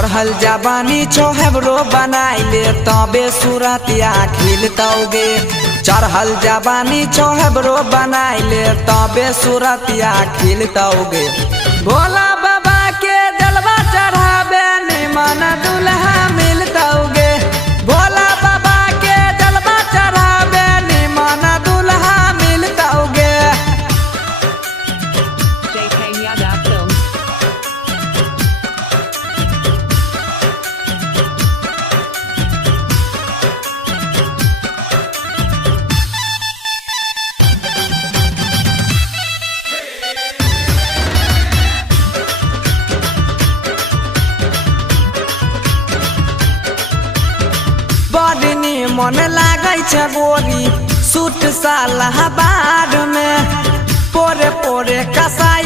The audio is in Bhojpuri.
चढ़ल जवानी छोहबरो बनाइले तबे सूरतिया खिलतौगे। चढ़ल जवानी छोहबरो बनाइले तबे सूरतिया खिलतौगे। भोला बाबा के जलवा चढ़ाबे निमन दुल्हा मिलतौगे। भोला बाबा के जलवा चढ़ाबे निमन दुल्हा मिलतौगे। बड़ी निमन लागै छै गोरी सूट साला बार में पोरे पोरे कसाई